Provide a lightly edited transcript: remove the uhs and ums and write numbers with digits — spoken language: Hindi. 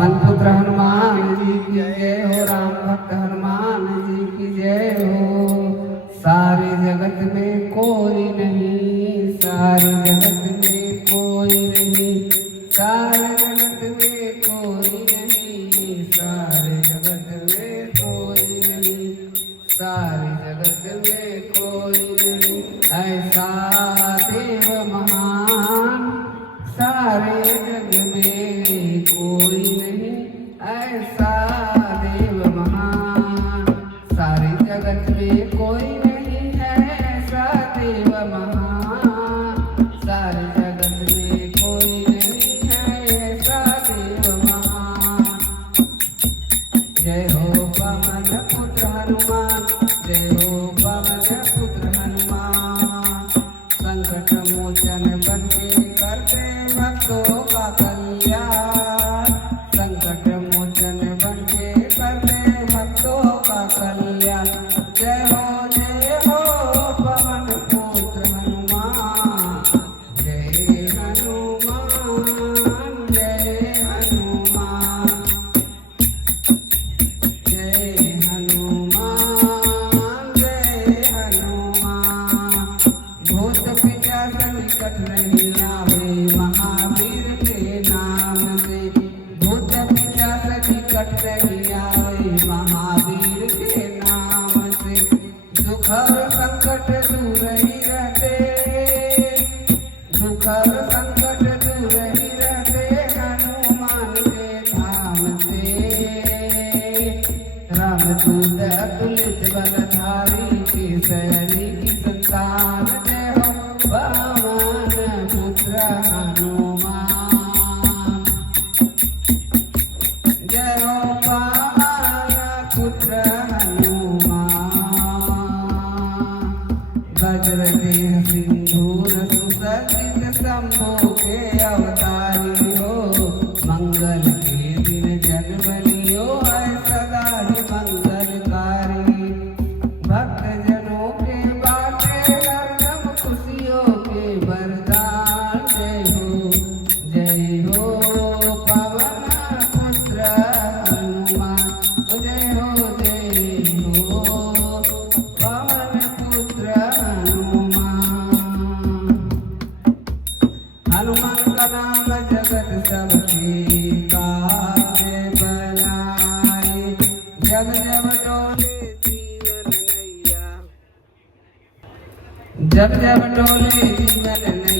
पवन पुत्र हनुमान जी की जय हो। राम भक्त हनुमान जी की जय हो। सारे जगत में कोई नहीं, सारे जगत में कोई नहीं, सारे जगत में कोई नहीं, सारे जगत में कोई नहीं, सारे जगत में कोई नहीं। ऐसा देव महान सारे जग में कोई नहीं, ऐसा देव महान सारे जगत में कोई नहीं है, ऐसा देव महान सारे जगत में कोई नहीं है, ऐसा देव महान। जय हो पवन पुत्र हनुमान, जय हो पवन पुत्र हनुमान। संकट मोचन बन के करते भक्तों का कल्याण, संकट मोचन बन के करते भक्तों का कल्याण। जय हो पवन पुत्र हनुमान, जय हनुमान, जय हनुमान, जय हनुमान, जय हनुमान। भूत पिशाच निकट नहीं आवे महावीर के नाम से, भूत पिशाच निकट नहीं आवे महावीर के नाम से। दुख और संकट दूर ही रहते, दुख और संकट दूर ही रहते हनुमान के धाम से। रामदूत अतुलित बलधारी केसरी की संतान, जय हो पवन पुत्र हनुमान, जय हो पवन पुत्र हनुमान। वज्र देह सिंधूर सुसज्जित शंभु के अवतारी हो, मंगल के दिन जन्म लियो है सदा ही मंगलकारी। भक्त जनों के बाटे हरदम खुशियों के वरदान, जय हो पवन पुत्र हनुमान, जय हो पवन पुत्र हनुमान। हनुमान का नाम जगत सबके काजे बनाए, जब जब डोले जीवन नैया, जब जब डोले जीवन नैया।